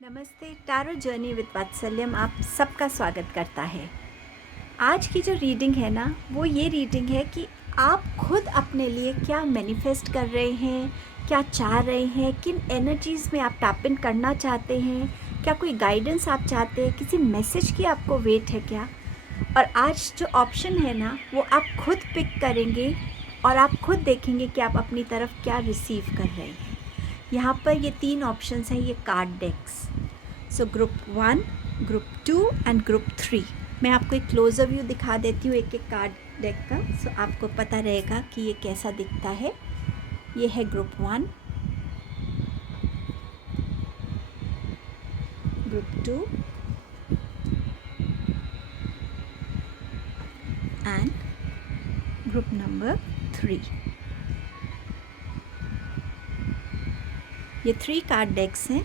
नमस्ते। Tarot journey with वात्सल्यम आप सबका स्वागत करता है। आज की जो रीडिंग है ना, वो ये रीडिंग है कि आप खुद अपने लिए क्या मैनिफेस्ट कर रहे हैं, क्या चाह रहे हैं, किन एनर्जीज़ में आप टैप इन करना चाहते हैं, क्या कोई गाइडेंस आप चाहते हैं, किसी मैसेज की आपको वेट है क्या। और आज जो ऑप्शन है ना, वो आप खुद पिक करेंगे और आप खुद देखेंगे कि आप अपनी तरफ क्या रिसीव कर रहे हैं। यहाँ पर ये 3 ऑप्शंस हैं, ये card decks. So group 1, group 2 and group 3। मैं आपको एक क्लोजर व्यू दिखा देती हूँ एक एक कार्ड डेक का, सो आपको पता रहेगा कि ये कैसा दिखता है। ये है group 1, group 2 and group number 3। ये 3 कार्ड डेक्स हैं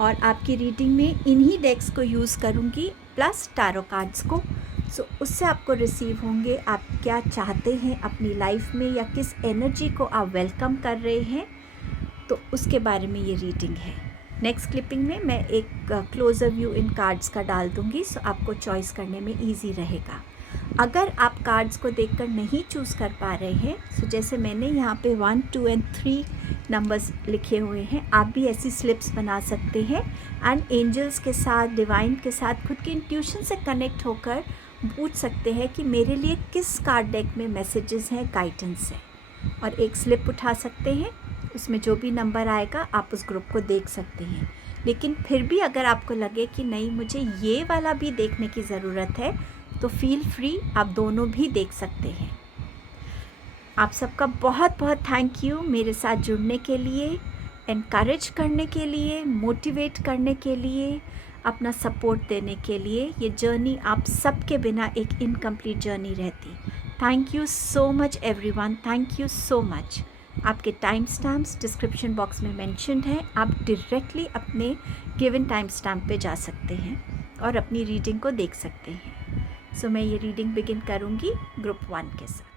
और आपकी रीडिंग में इन्हीं डेक्स को यूज़ करूँगी प्लस टैरो कार्ड्स को। सो उससे आपको रिसीव होंगे आप क्या चाहते हैं अपनी लाइफ में या किस एनर्जी को आप वेलकम कर रहे हैं, तो उसके बारे में ये रीडिंग है। नेक्स्ट क्लिपिंग में मैं एक क्लोजर व्यू इन कार्ड्स का डाल दूँगी, सो आपको चॉइस करने में ईजी रहेगा। अगर आप कार्ड्स को देखकर नहीं चूज़ कर पा रहे हैं, सो जैसे मैंने यहाँ पे 1, 2 एंड 3 नंबर्स लिखे हुए हैं, आप भी ऐसी स्लिप्स बना सकते हैं एंड एंजल्स के साथ, डिवाइन के साथ खुद के इंट्यूशन से कनेक्ट होकर पूछ सकते हैं कि मेरे लिए किस कार्ड डेक में मैसेजेस हैं, गाइडेंस है। और एक स्लिप उठा सकते हैं, उसमें जो भी नंबर आएगा आप उस ग्रुप को देख सकते हैं। लेकिन फिर भी अगर आपको लगे कि नहीं मुझे ये वाला भी देखने की ज़रूरत है, तो फील फ्री, आप दोनों भी देख सकते हैं। आप सबका बहुत बहुत थैंक यू मेरे साथ जुड़ने के लिए, एनकरेज करने के लिए, मोटिवेट करने के लिए, अपना सपोर्ट देने के लिए। ये जर्नी आप सबके बिना एक इनकम्प्लीट जर्नी रहती। Thank you so much everyone, thank you so much. आपके टाइम स्टैम्प्स डिस्क्रिप्शन बॉक्स में मेंशन्ड हैं, आप डायरेक्टली अपने गिवन टाइम स्टैम्प पे जा सकते हैं और अपनी रीडिंग को देख सकते हैं। सो मैं ये रीडिंग बिगिन करूँगी ग्रुप 1 के साथ।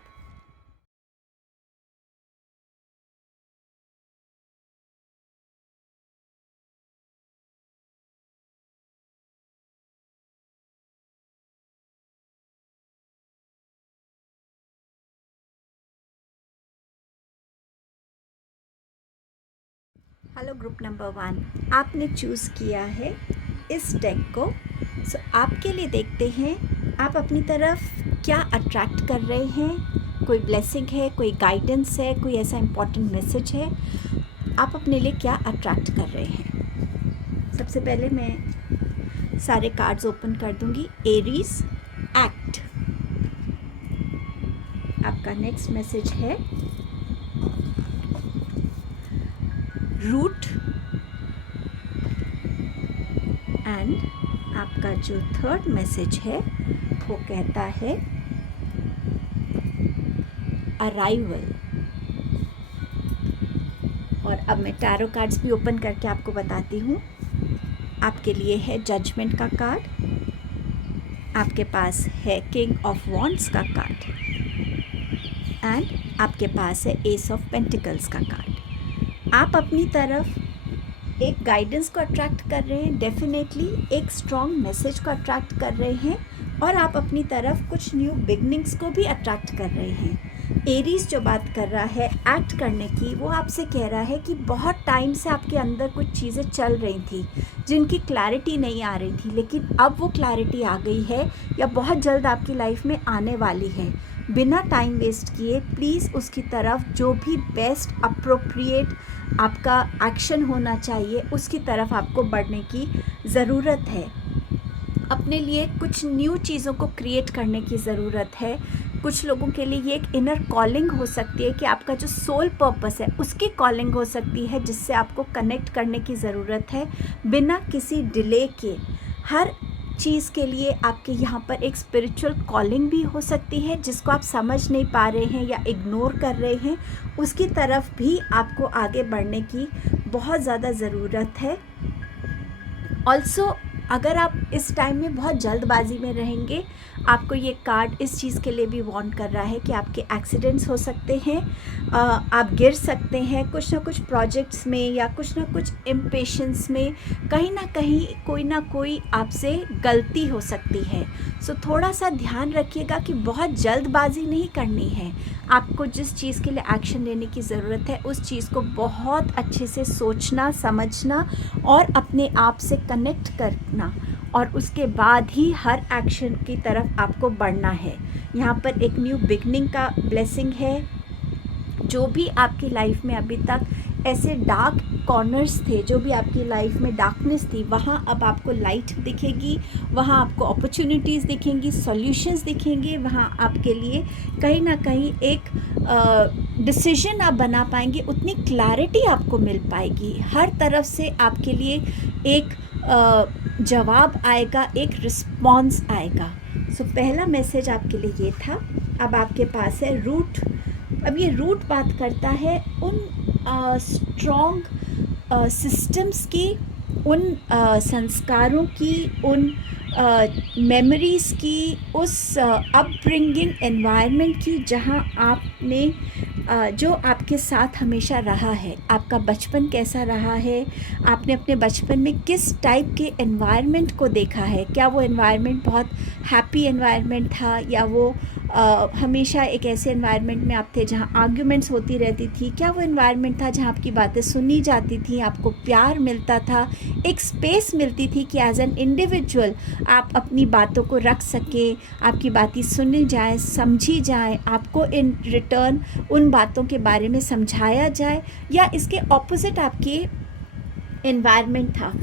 हेलो ग्रुप नंबर 1, आपने चूज़ किया है इस डेक को। सो आपके लिए देखते हैं आप अपनी तरफ क्या अट्रैक्ट कर रहे हैं। कोई ब्लेसिंग है, कोई गाइडेंस है, कोई ऐसा इम्पोर्टेंट मैसेज है, आप अपने लिए क्या अट्रैक्ट कर रहे हैं। सबसे पहले मैं सारे कार्ड्स ओपन कर दूंगी। Aries, act. आपका नेक्स्ट मैसेज है रूट एंड आपका जो थर्ड मैसेज है वो कहता है अराइवल। और अब मैं टैरो कार्ड्स भी ओपन करके आपको बताती हूँ। आपके लिए है जजमेंट का कार्ड, आपके पास है किंग ऑफ वॉन्ड्स का कार्ड एंड आपके पास है एस ऑफ पेंटिकल्स का कार्ड। आप अपनी तरफ एक गाइडेंस को अट्रैक्ट कर रहे हैं, डेफिनेटली एक स्ट्रॉन्ग मैसेज को अट्रैक्ट कर रहे हैं और आप अपनी तरफ कुछ न्यू बिगनिंग्स को भी अट्रैक्ट कर रहे हैं। एरीज जो बात कर रहा है एक्ट करने की, वो आपसे कह रहा है कि बहुत टाइम से आपके अंदर कुछ चीज़ें चल रही थी जिनकी क्लैरिटी नहीं आ रही थी, लेकिन अब वो क्लैरिटी आ गई है या बहुत जल्द आपकी लाइफ में आने वाली है। बिना टाइम वेस्ट किए प्लीज़ उसकी तरफ जो भी बेस्ट अप्रोप्रिएट आपका एक्शन होना चाहिए उसकी तरफ आपको बढ़ने की ज़रूरत है। अपने लिए कुछ न्यू चीज़ों को क्रिएट करने की ज़रूरत है। कुछ लोगों के लिए ये एक इनर कॉलिंग हो सकती है कि आपका जो सोल पर्पस है उसकी कॉलिंग हो सकती है, जिससे आपको कनेक्ट करने की ज़रूरत है बिना किसी डिले के। हर चीज़ के लिए आपके यहाँ पर एक स्पिरिचुअल कॉलिंग भी हो सकती है जिसको आप समझ नहीं पा रहे हैं या इग्नोर कर रहे हैं, उसकी तरफ भी आपको आगे बढ़ने की बहुत ज़्यादा ज़रूरत है। ऑल्सो अगर आप इस टाइम में बहुत जल्दबाजी में रहेंगे, आपको ये कार्ड इस चीज़ के लिए भी वार्न कर रहा है कि आपके एक्सीडेंट्स हो सकते हैं, आप गिर सकते हैं कुछ ना कुछ प्रोजेक्ट्स में या कुछ ना कुछ इम्पेशेंस में, कहीं ना कोई आपसे गलती हो सकती है। सो थोड़ा सा ध्यान रखिएगा कि बहुत जल्दबाजी नहीं करनी है। आपको जिस चीज़ के लिए एक्शन लेने की ज़रूरत है उस चीज़ को बहुत अच्छे से सोचना, समझना और अपने आप से कनेक्ट करना, और उसके बाद ही हर एक्शन की तरफ आपको बढ़ना है। यहाँ पर एक न्यू बिगनिंग का ब्लेसिंग है। जो भी आपकी लाइफ में अभी तक ऐसे डार्क कॉर्नर्स थे, जो भी आपकी लाइफ में डार्कनेस थी, वहाँ अब आपको लाइट दिखेगी, वहाँ आपको अपॉर्चुनिटीज़ दिखेंगी, सॉल्यूशंस दिखेंगे, वहाँ आपके लिए कहीं ना कहीं एक डिसीजन आप बना पाएंगे, उतनी क्लैरिटी आपको मिल पाएगी, हर तरफ से आपके लिए एक जवाब आएगा, एक रिस्पॉन्स आएगा। सो पहला मैसेज आपके लिए ये था। अब आपके पास है रूट। अब ये रूट बात करता है उन स्ट्रॉन्ग सिस्टम्स की, उन संस्कारों की, उन मेमोरीज़ की, उस अपब्रिंगिंग एनवायरनमेंट की जहाँ आपने जो आपके साथ हमेशा रहा है। आपका बचपन कैसा रहा है, आपने अपने बचपन में किस टाइप के एनवायरनमेंट को देखा है, क्या वो एनवायरनमेंट बहुत हैप्पी एनवायरनमेंट था, या वो हमेशा एक ऐसे एनवायरनमेंट में आप थे जहाँ आर्ग्यूमेंट्स होती रहती थी, क्या वो एनवायरनमेंट था जहाँ आपकी बातें सुनी जाती थी, आपको प्यार मिलता था, एक स्पेस मिलती थी कि एज एन इंडिविजुअल आप अपनी बातों को रख सकें, आपकी बातें सुनी जाए, समझी जाए, आपको इन रिटर्न उन बातों के बारे में समझाया जाए, या इसके ऑपोजिट आपकी एनवायरनमेंट था।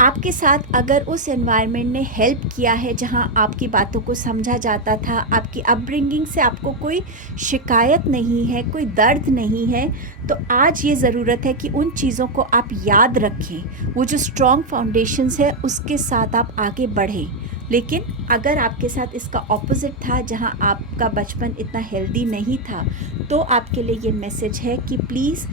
आपके साथ अगर उस एनवायरनमेंट ने हेल्प किया है जहां आपकी बातों को समझा जाता था, आपकी अपब्रिंगिंग से आपको कोई शिकायत नहीं है, कोई दर्द नहीं है, तो आज ये ज़रूरत है कि उन चीज़ों को आप याद रखें। वो जो स्ट्रॉन्ग फाउंडेशंस है उसके साथ आप आगे बढ़ें। लेकिन अगर आपके साथ इसका ऑपोजिट था, जहां आपका बचपन इतना हेल्दी नहीं था, तो आपके लिए ये मैसेज है कि प्लीज़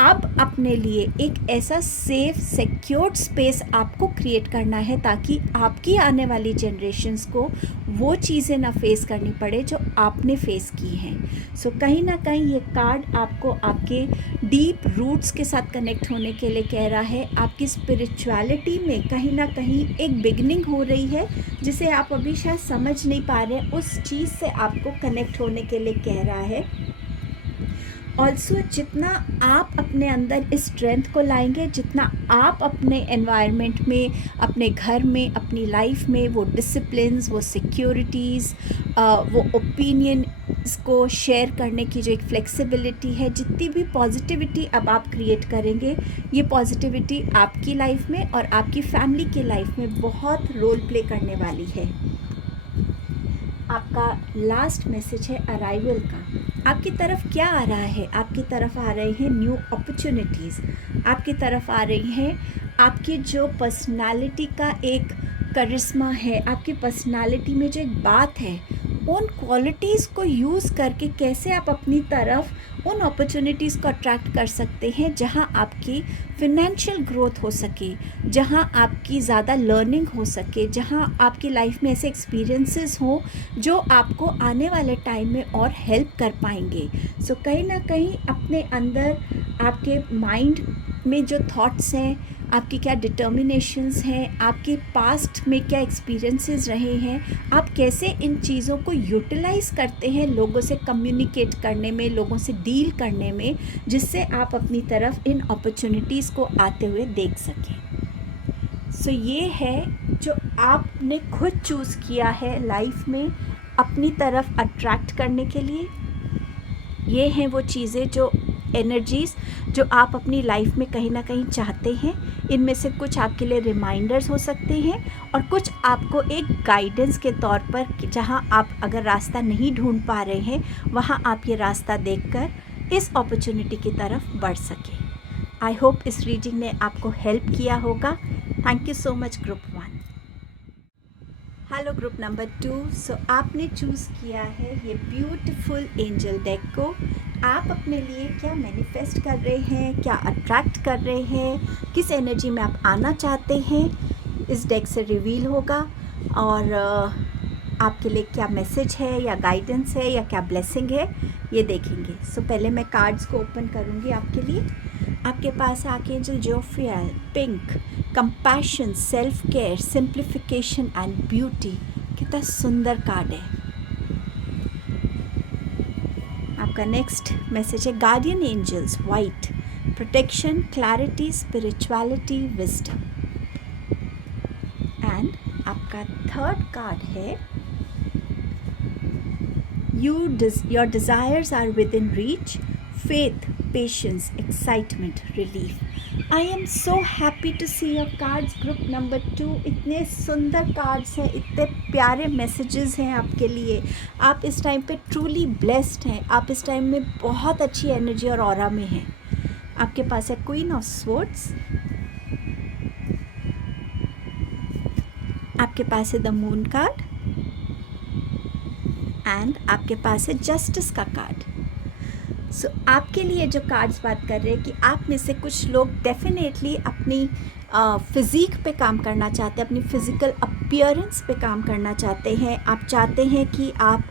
अब अपने लिए एक ऐसा सेफ सिक्योर्ड स्पेस आपको क्रिएट करना है ताकि आपकी आने वाली जनरेशन्स को वो चीज़ें ना फेस करनी पड़े जो आपने फेस की हैं। सो कहीं ना कहीं ये कार्ड आपको आपके डीप रूट्स के साथ कनेक्ट होने के लिए कह रहा है। आपकी स्पिरिचुअलिटी में कहीं ना कहीं एक बिगनिंग हो रही है जिसे आप अभी शायद समझ नहीं पा रहे हैं, उस चीज़ से आपको कनेक्ट होने के लिए कह रहा है। ऑल्सो जितना आप अपने अंदर इस स्ट्रेंथ को लाएंगे, जितना आप अपने एनवायरनमेंट में, अपने घर में, अपनी लाइफ में वो डिसिप्लिन्स, वो सिक्योरिटीज़, वो ओपिनियंस को शेयर करने की जो एक फ्लेक्सिबिलिटी है, जितनी भी पॉजिटिविटी अब आप क्रिएट करेंगे, ये पॉजिटिविटी आपकी लाइफ में और आपकी फैमिली की लाइफ में बहुत रोल प्ले करने वाली है। आपका लास्ट मैसेज है अराइवल का। आपकी तरफ क्या आ रहा है? आपकी तरफ आ रही हैं न्यू अपॉर्चुनिटीज़, आपकी तरफ आ रही हैं आपकी जो पर्सनालिटी का एक करिश्मा है, आपकी पर्सनालिटी में जो एक बात है, उन क्वालिटीज़ को यूज़ करके कैसे आप अपनी तरफ उन अपॉर्चुनिटीज़ को अट्रैक्ट कर सकते हैं जहां आपकी फिनेंशियल ग्रोथ हो सके, जहां आपकी ज़्यादा लर्निंग हो सके, जहां आपकी लाइफ में ऐसे एक्सपीरियंसेस हों जो आपको आने वाले टाइम में और हेल्प कर पाएंगे। सो कहीं ना कहीं अपने अंदर आपके माइंड में जो थॉट्स हैं, आपकी क्या डिटर्मिनेशंस हैं, आपके पास्ट में क्या एक्सपीरियंसेस रहे हैं, आप कैसे इन चीज़ों को यूटिलाइज़ करते हैं लोगों से कम्युनिकेट करने में, लोगों से डील करने में, जिससे आप अपनी तरफ इन अपॉर्चुनिटीज़ को आते हुए देख सकें। सो ये है जो आपने खुद चूज़ किया है लाइफ में अपनी तरफ अट्रैक्ट करने के लिए। ये हैं वो चीज़ें, जो एनर्जीज़ जो आप अपनी लाइफ में कहीं ना कहीं चाहते हैं। इनमें से कुछ आपके लिए रिमाइंडर्स हो सकते हैं और कुछ आपको एक गाइडेंस के तौर पर, जहां आप अगर रास्ता नहीं ढूंढ पा रहे हैं वहां आप ये रास्ता देखकर इस अपॉर्चुनिटी की तरफ बढ़ सकें। आई होप इस रीडिंग ने आपको हेल्प किया होगा। Thank you so much group 1। Hello group number 2। सो आपने चूज़ किया है ये ब्यूटीफुल एंजल डेक को। आप अपने लिए क्या मैनिफेस्ट कर रहे हैं, क्या अट्रैक्ट कर रहे हैं, किस एनर्जी में आप आना चाहते हैं, इस डेक से रिवील होगा। और आपके लिए क्या मैसेज है या गाइडेंस है या क्या ब्लेसिंग है, ये देखेंगे। सो पहले मैं कार्ड्स को ओपन करूँगी आपके लिए। आपके पास archangel Jophiel, pink, compassion, self care, simplification and beauty. कितना सुंदर कार्ड है। आपका नेक्स्ट मैसेज है guardian angels, white, protection, clarity, spirituality, wisdom. And आपका थर्ड कार्ड है your desires are within reach, faith, patience, excitement, relief. I am so happy to see your cards group number 2. इतने सुंदर cards हैं, इतने प्यारे messages हैं आपके लिए। आप इस टाइम पे ट्रूली ब्लेस्ड हैं। आप इस टाइम में बहुत अच्छी एनर्जी और ऑरा में हैं। आपके पास है क्वीन ऑफ स्वॉर्ड्स, आपके पास है द मून कार्ड एंड आपके पास है जस्टिस का कार्ड। सो आपके लिए जो कार्ड्स बात कर रहे हैं कि आप में से कुछ लोग डेफिनेटली अपनी फ़िज़ीक पे काम करना चाहते हैं, अपनी फ़िज़िकल अपीयरेंस पे काम करना चाहते हैं। आप चाहते हैं कि आप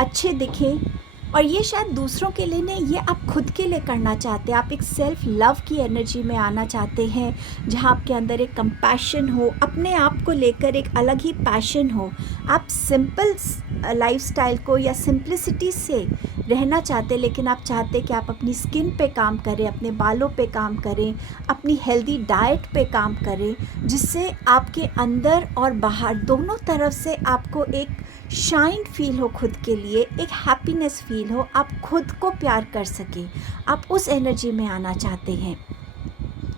अच्छे दिखें, और ये शायद दूसरों के लिए नहीं, ये आप खुद के लिए करना चाहते हैं। आप एक सेल्फ़ लव की एनर्जी में आना चाहते हैं, जहाँ आपके अंदर एक कंपैशन हो, अपने आप को लेकर एक अलग ही पैशन हो। आप सिंपल लाइफस्टाइल को या सिंप्लिसिटी से रहना चाहते, लेकिन आप चाहते कि आप अपनी स्किन पे काम करें, अपने बालों पे काम करें, अपनी हेल्दी डाइट पे काम करें, जिससे आपके अंदर और बाहर दोनों तरफ से आपको एक शाइन फील हो, खुद के लिए एक हैप्पीनेस फील हो, आप खुद को प्यार कर सकें। आप उस एनर्जी में आना चाहते हैं।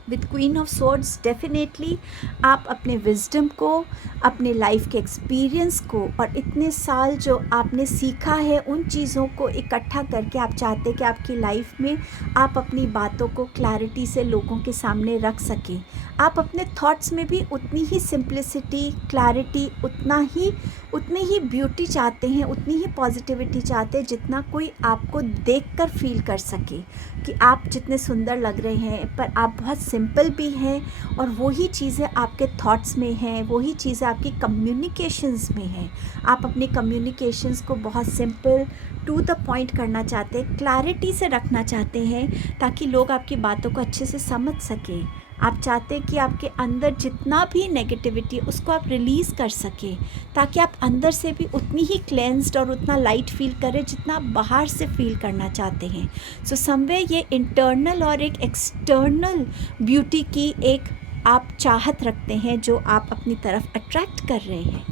With queen of swords definitely आप अपने विजडम को, अपने लाइफ के एक्सपीरियंस को और इतने साल जो आपने सीखा है, उन चीज़ों को इकट्ठा करके आप चाहते हैं कि आपकी लाइफ में आप अपनी बातों को क्लैरिटी से लोगों के सामने रख सकें। आप अपने थॉट्स में भी उतनी ही सिंप्लिसिटी, क्लैरिटी, उतनी ही ब्यूटी चाहते हैं, उतनी ही पॉजिटिविटी चाहते हैं, जितना कोई आपको देखकर फील कर सके कि आप जितने सुंदर लग रहे हैं, पर आप बहुत सिंपल भी हैं, और वही चीज़ें आपके थॉट्स में हैं, वही चीज़ें आपकी कम्युनिकेशंस में हैं। आप अपनी कम्युनिकेशंस को बहुत सिंपल, टू द पॉइंट करना चाहते हैं, क्लैरिटी से रखना चाहते हैं, ताकि लोग आपकी बातों को अच्छे से समझ सकें। आप चाहते हैं कि आपके अंदर जितना भी नेगेटिविटी है उसको आप रिलीज़ कर सकें, ताकि आप अंदर से भी उतनी ही क्लेंस्ड और उतना लाइट फील करें जितना आप बाहर से फील करना चाहते हैं। सो समवे ये इंटरनल और एक एक्सटर्नल ब्यूटी की एक आप चाहत रखते हैं, जो आप अपनी तरफ अट्रैक्ट कर रहे हैं।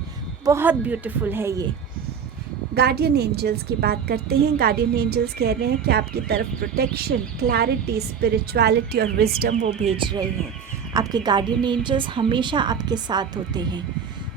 बहुत ब्यूटीफुल है ये। गार्डियन एंजल्स की बात करते हैं। गार्डियन एंजल्स कह रहे हैं कि आपकी तरफ प्रोटेक्शन, क्लैरिटी, स्पिरिचुअलिटी और विजडम वो भेज रहे हैं। आपके गार्डियन एंजल्स हमेशा आपके साथ होते हैं,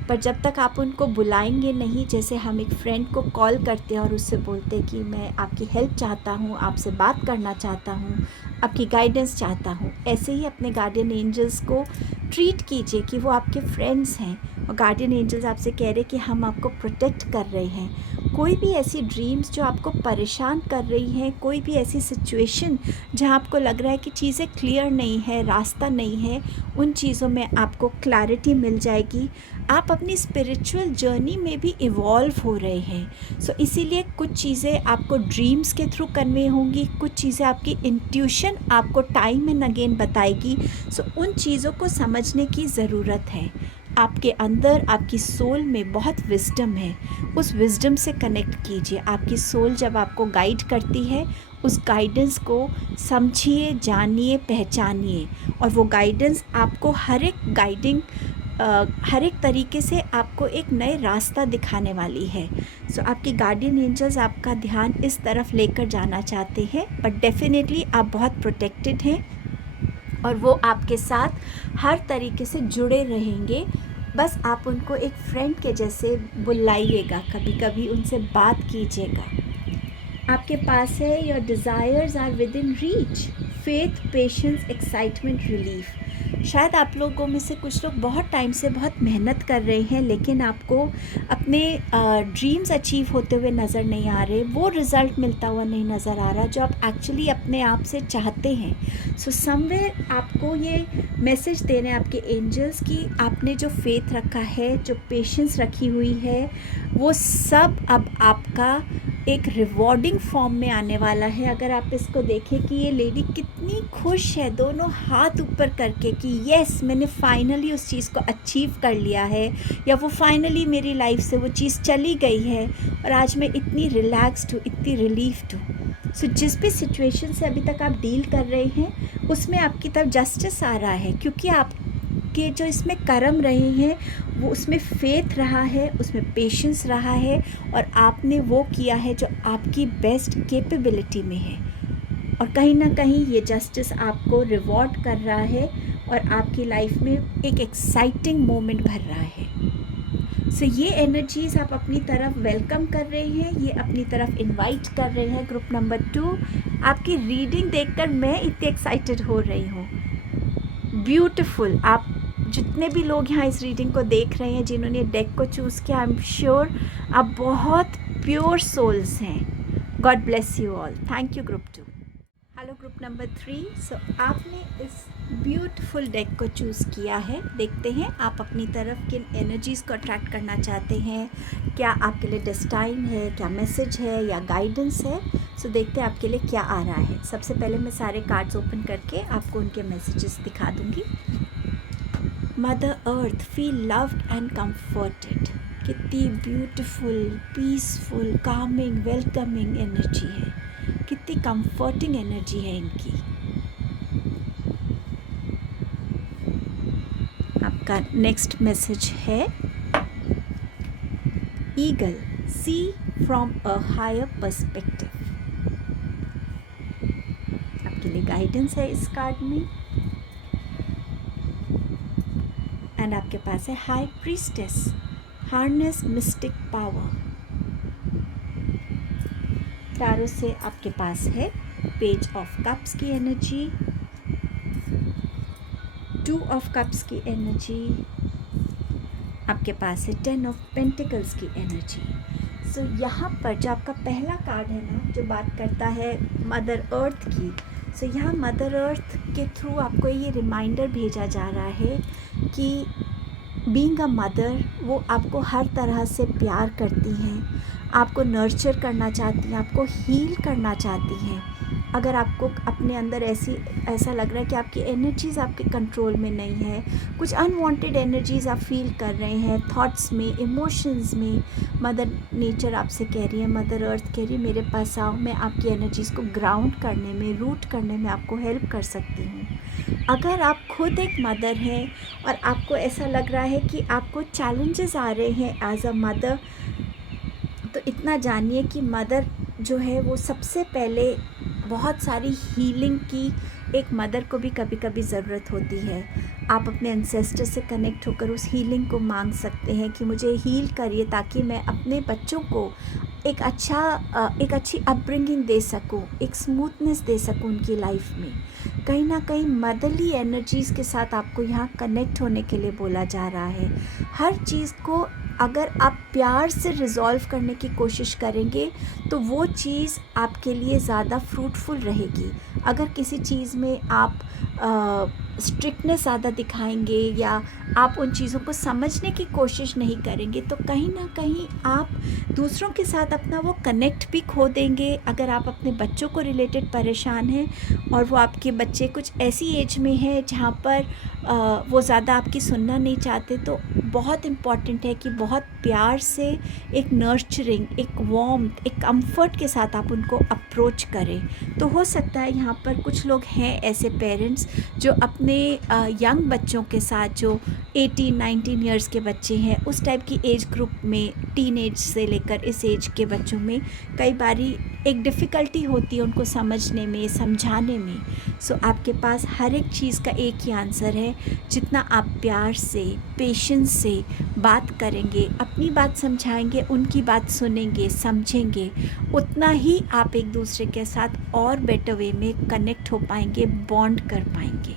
पर जब तक आप उनको बुलाएंगे नहीं, जैसे हम एक फ्रेंड को कॉल करते हैं और उससे बोलते हैं कि मैं आपकी हेल्प चाहता हूँ, आपसे बात करना चाहता हूँ, आपकी गाइडेंस चाहता हूँ, ऐसे ही अपने गार्डियन एंजल्स को ट्रीट कीजिए कि वो आपके फ्रेंड्स हैं। और गार्डियन एंजल्स आपसे कह रहे हैं कि हम आपको प्रोटेक्ट कर रहे हैं। कोई भी ऐसी ड्रीम्स जो आपको परेशान कर रही हैं, कोई भी ऐसी सिचुएशन जहाँ आपको लग रहा है कि चीज़ें क्लियर नहीं है, रास्ता नहीं है, उन चीज़ों में आपको क्लैरिटी मिल जाएगी। आप अपनी स्पिरिचुअल जर्नी में भी इवॉल्व हो रहे हैं। सो इसीलिए कुछ चीज़ें आपको ड्रीम्स के थ्रू कन्वे होंगी, कुछ चीज़ें आपकी इंट्यूशन आपको टाइम एंड अगेन बताएगी। सो उन चीज़ों को समझने की ज़रूरत है। आपके अंदर, आपकी सोल में बहुत विजडम है, उस विजडम से कनेक्ट कीजिए। आपकी सोल जब आपको गाइड करती है, उस गाइडेंस को समझिए, जानिए, पहचानिए, और वो गाइडेंस आपको हर एक तरीके से आपको एक नए रास्ता दिखाने वाली है। सो आपकी गार्डियन एंजल्स आपका ध्यान इस तरफ लेकर जाना चाहते हैं, बट डेफिनेटली आप बहुत प्रोटेक्टेड हैं और वो आपके साथ हर तरीके से जुड़े रहेंगे। बस आप उनको एक फ्रेंड के जैसे बुलाइएगा, कभी कभी उनसे बात कीजिएगा। आपके पास है your desires are within reach, faith, patience, excitement, relief. शायद आप लोगों में से कुछ लोग बहुत टाइम से बहुत मेहनत कर रहे हैं, लेकिन आपको अपने ड्रीम्स अचीव होते हुए नज़र नहीं आ रहे, वो रिज़ल्ट मिलता हुआ नहीं नज़र आ रहा जो आप एक्चुअली अपने आप से चाहते हैं। सो समवेयर आपको ये मैसेज दे रहे हैं आपके एंजल्स कि आपने जो फेथ रखा है, जो पेशेंस रखी हुई है, वो सब अब आपका एक रिवॉर्डिंग फॉर्म में आने वाला है। अगर आप इसको देखें कि ये लेडी कितनी खुश है, दोनों हाथ ऊपर करके कि यस, मैंने फाइनली उस चीज़ को अचीव कर लिया है, या वो फाइनली मेरी लाइफ से वो चीज़ चली गई है और आज मैं इतनी रिलैक्स्ड हूँ, इतनी रिलीफ्ड हूँ। सो जिस भी सिचुएशन से अभी तक आप डील कर रहे हैं उसमें आपकी तरफ जस्टिस आ रहा है, क्योंकि आपके जो इसमें कर्म रहे हैं वो उसमें फेथ रहा है, उसमें पेशेंस रहा है, और आपने वो किया है जो आपकी बेस्ट कैपेबिलिटी में है। और कहीं ना कहीं ये जस्टिस आपको रिवॉर्ड कर रहा है और आपकी लाइफ में एक एक्साइटिंग मोमेंट भर रहा है। सो ये एनर्जीज़ आप अपनी तरफ वेलकम कर रहे हैं, ये अपनी तरफ इनवाइट कर रहे हैं। ग्रुप नंबर 2, आपकी रीडिंग देखकर मैं इतनी एक्साइटेड हो रही हूँ। ब्यूटीफुल। आप जितने भी लोग यहाँ इस रीडिंग को देख रहे हैं, जिन्होंने डेक को चूज़ किया, आई एम श्योर आप बहुत प्योर सोल्स हैं। God bless you all. Thank you group 2। Hello group number 3। सो आपने इस ब्यूटीफुल डेक को चूज़ किया है। देखते हैं आप अपनी तरफ किन एनर्जीज़ को अट्रैक्ट करना चाहते हैं, क्या आपके लिए डेस्टाइन है, क्या मैसेज है या गाइडेंस है। सो देखते हैं आपके लिए क्या आ रहा है। सबसे पहले मैं सारे कार्ड्स ओपन करके आपको उनके मैसेजेस दिखा दूँगी। Mother earth feel loved and comforted. कितनी beautiful, peaceful, calming, welcoming energy है, कितनी कंफर्टिंग एनर्जी है इनकी। आपका नेक्स्ट मैसेज है eagle, see from a higher perspective. आपके लिए गाइडेंस है इस कार्ड में। एंड आपके पास है high priestess, harness mistake power. Tarot से आपके पास है पेज ऑफ कप्स की एनर्जी, 2 ऑफ कप्स की एनर्जी, आपके पास है 10 ऑफ पेंटिकल्स की एनर्जी। सो यहाँ पर जो आपका पहला कार्ड है ना, जो बात करता है मदर अर्थ की, सो यहाँ मदर अर्थ के थ्रू आपको ये रिमाइंडर भेजा जा रहा है कि बीइंग अ मदर, वो आपको हर तरह से प्यार करती हैं, आपको नर्चर करना चाहती हैं, आपको हील करना चाहती हैं। अगर आपको अपने अंदर ऐसा लग रहा है कि आपकी एनर्जीज़ आपके कंट्रोल में नहीं है, कुछ अनवांटेड एनर्जीज़ आप फील कर रहे हैं थॉट्स में, इमोशंस में, मदर नेचर आपसे कह रही है, मदर अर्थ कह रही है मेरे पास आओ, मैं आपकी एनर्जीज़ को ग्राउंड करने में, रूट करने में आपको हेल्प कर सकती हूँ। अगर आप खुद एक मदर हैं और आपको ऐसा लग रहा है कि आपको चैलेंजेस आ रहे हैं एज अ मदर, तो इतना जानिए कि मदर जो है वो सबसे पहले बहुत सारी हीलिंग की, एक मदर को भी कभी कभी ज़रूरत होती है। आप अपने एंसेस्टर से कनेक्ट होकर उस हीलिंग को मांग सकते हैं कि मुझे हील करिए ताकि मैं अपने बच्चों को एक अच्छी अपब्रिंगिंग दे सकूं, एक स्मूथनेस दे सकूं उनकी लाइफ में। कहीं ना कहीं मदरली एनर्जीज़ के साथ आपको यहाँ कनेक्ट होने के लिए बोला जा रहा है। हर चीज़ को अगर आप प्यार से रिज़ॉल्व करने की कोशिश करेंगे तो वो चीज़ आपके लिए ज़्यादा फ्रूटफुल रहेगी। अगर किसी चीज़ में आप स्ट्रिक्टनेस ज़्यादा दिखाएंगे या आप उन चीज़ों को समझने की कोशिश नहीं करेंगे तो कहीं ना कहीं आप दूसरों के साथ अपना वो कनेक्ट भी खो देंगे। अगर आप अपने बच्चों को रिलेटेड परेशान हैं और वो आपके बच्चे कुछ ऐसी एज में है जहाँ पर वो ज़्यादा आपकी सुनना नहीं चाहते, तो बहुत इम्पॉर्टेंट है कि बहुत प्यार से, एक नर्चरिंग, एक वार्मथ, एक कंफर्ट के साथ आप उनको अप्रोच करें। तो हो सकता है यहाँ पर कुछ लोग हैं ऐसे पेरेंट्स जो अपने यंग बच्चों के साथ, जो 18-19 ईयर्स के बच्चे हैं, उस टाइप की एज ग्रुप में, टीन एज से लेकर इस एज के बच्चों में कई बारी एक डिफ़िकल्टी होती है उनको समझने में, समझाने में। सो आपके पास हर एक चीज़ का एक ही आंसर है। जितना आप प्यार से, पेशेंस से बात करेंगे, अपनी बात समझाएंगे, उनकी बात सुनेंगे, समझेंगे, उतना ही आप एक दूसरे के साथ और बेटर वे में कनेक्ट हो पाएंगे, बॉन्ड कर पाएंगे।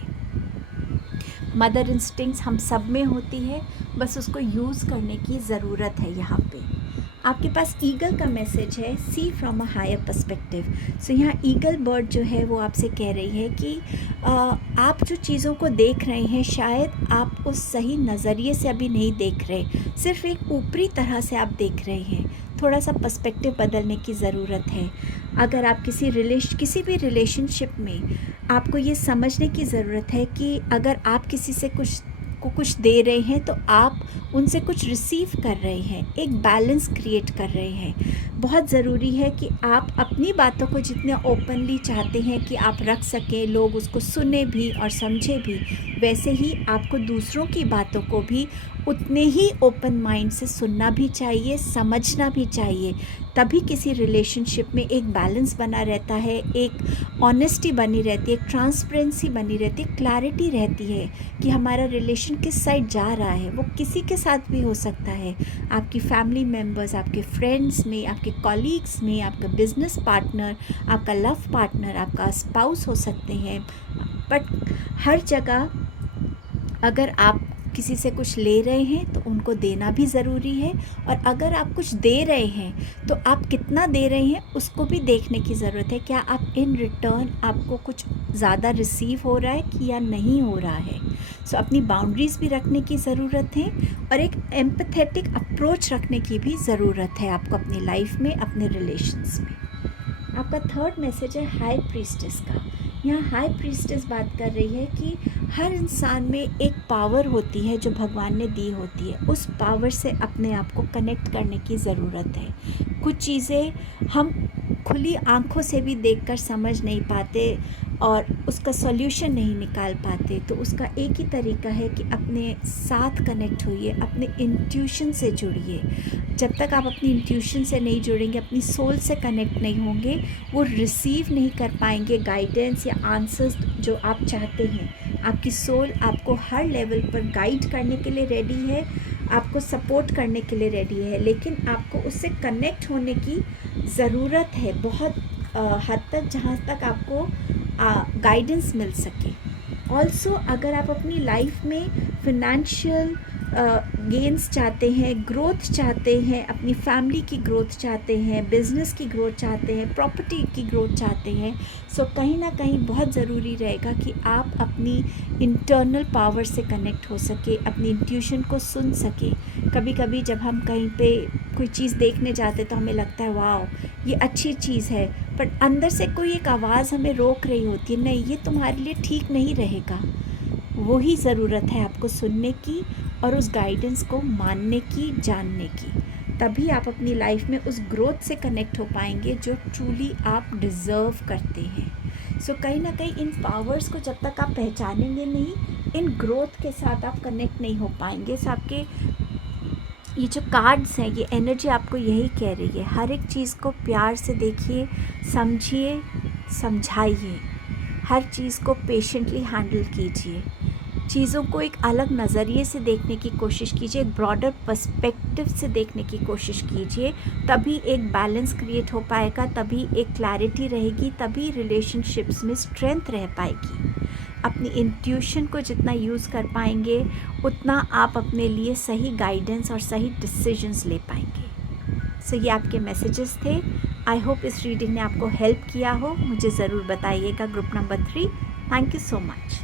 मदर इंस्टिंक्ट्स हम सब में होती है, बस उसको यूज़ करने की ज़रूरत है। यहाँ पे आपके पास ईगल का मैसेज है, सी फ्रॉम अ हायर पर्सपेक्टिव। सो यहाँ ईगल बर्ड जो है वो आपसे कह रही है कि आप जो चीज़ों को देख रहे हैं शायद आप उस सही नज़रिए से अभी नहीं देख रहे, सिर्फ एक ऊपरी तरह से आप देख रहे हैं। थोड़ा सा पर्सपेक्टिव बदलने की ज़रूरत है। अगर आप किसी भी रिलेशनशिप में, आपको ये समझने की ज़रूरत है कि अगर आप किसी से कुछ दे रहे हैं तो आप उनसे कुछ रिसीव कर रहे हैं, एक बैलेंस क्रिएट कर रहे हैं। बहुत ज़रूरी है कि आप अपनी बातों को जितने ओपनली चाहते हैं कि आप रख सकें, लोग उसको सुने भी और समझे भी, वैसे ही आपको दूसरों की बातों को भी उतने ही ओपन माइंड से सुनना भी चाहिए, समझना भी चाहिए। तभी किसी रिलेशनशिप में एक बैलेंस बना रहता है, एक ऑनेस्टी बनी रहती है, एक ट्रांसपेरेंसी बनी रहती है, क्लैरिटी रहती है कि हमारा रिलेशन किस साइड जा रहा है। वो किसी के साथ भी हो सकता है, आपकी फैमिली मेम्बर्स, आपके फ्रेंड्स में, आपके कॉलीग्स में, आपका बिजनेस पार्टनर, आपका लव पार्टनर, आपका स्पाउस हो सकते हैं। बट हर जगह अगर आप किसी से कुछ ले रहे हैं तो उनको देना भी ज़रूरी है, और अगर आप कुछ दे रहे हैं तो आप कितना दे रहे हैं उसको भी देखने की ज़रूरत है। क्या आप इन रिटर्न आपको कुछ ज़्यादा रिसीव हो रहा है कि या नहीं हो रहा है। सो अपनी बाउंड्रीज़ भी रखने की ज़रूरत है, और एक एम्पैथेटिक अप्रोच रखने की भी ज़रूरत है आपको अपनी लाइफ में, अपने रिलेशंस में। आपका थर्ड मैसेज है हाई प्रीस्टेस का। यहाँ हाई प्रीस्टेस बात कर रही है कि हर इंसान में एक पावर होती है जो भगवान ने दी होती है, उस पावर से अपने आप को कनेक्ट करने की ज़रूरत है। कुछ चीज़ें हम खुली आंखों से भी देखकर समझ नहीं पाते और उसका सॉल्यूशन नहीं निकाल पाते, तो उसका एक ही तरीका है कि अपने साथ कनेक्ट होइए, अपने इंट्यूशन से जुड़िए। जब तक आप अपनी इंट्यूशन से नहीं जुड़ेंगे, अपनी सोल से कनेक्ट नहीं होंगे, वो रिसीव नहीं कर पाएंगे गाइडेंस या आंसर्स जो आप चाहते हैं। आपकी सोल आपको हर लेवल पर गाइड करने के लिए रेडी है, आपको सपोर्ट करने के लिए रेडी है, लेकिन आपको उससे कनेक्ट होने की ज़रूरत है बहुत हद तक, जहाँ तक आपको गाइडेंस मिल सके। ऑल्सो अगर आप अपनी लाइफ में फिनेंशियल गेंस चाहते हैं, ग्रोथ चाहते हैं, अपनी फैमिली की ग्रोथ चाहते हैं, बिजनेस की ग्रोथ चाहते हैं, प्रॉपर्टी की ग्रोथ चाहते हैं, सो कहीं ना कहीं बहुत ज़रूरी रहेगा कि आप अपनी इंटरनल पावर से कनेक्ट हो सके, अपनी इंट्यूशन को सुन सके। कभी कभी जब हम कहीं पे कोई चीज़ देखने जाते तो हमें लगता है वाह ये अच्छी चीज़ है, पर अंदर से कोई एक आवाज़ हमें रोक रही होती है, नहीं ये तुम्हारे लिए ठीक नहीं रहेगा। वही ज़रूरत है आपको सुनने की और उस गाइडेंस को मानने की, जानने की। तभी आप अपनी लाइफ में उस ग्रोथ से कनेक्ट हो पाएंगे जो ट्रूली आप डिज़र्व करते हैं। सो कहीं ना कहीं इन पावर्स को जब तक आप पहचानेंगे नहीं, इन ग्रोथ के साथ आप कनेक्ट नहीं हो पाएंगे। सो आपके ये जो कार्ड्स हैं, ये एनर्जी आपको यही कह रही है, हर एक चीज़ को प्यार से देखिए, समझिए, समझाइए, हर चीज़ को पेशेंटली हैंडल कीजिए, चीज़ों को एक अलग नज़रिए से देखने की कोशिश कीजिए, एक ब्रॉडर पर्सपेक्टिव से देखने की कोशिश कीजिए। तभी एक बैलेंस क्रिएट हो पाएगा, तभी एक क्लैरिटी रहेगी, तभी रिलेशनशिप्स में स्ट्रेंथ रह पाएगी। अपनी इंट्यूशन को जितना यूज़ कर पाएंगे उतना आप अपने लिए सही गाइडेंस और सही डिसीजंस ले पाएंगे। सो ये आपके मैसेजेस थे। आई होप इस रीडिंग ने आपको हेल्प किया हो। मुझे ज़रूर बताइएगा। Group number 3, thank you so much.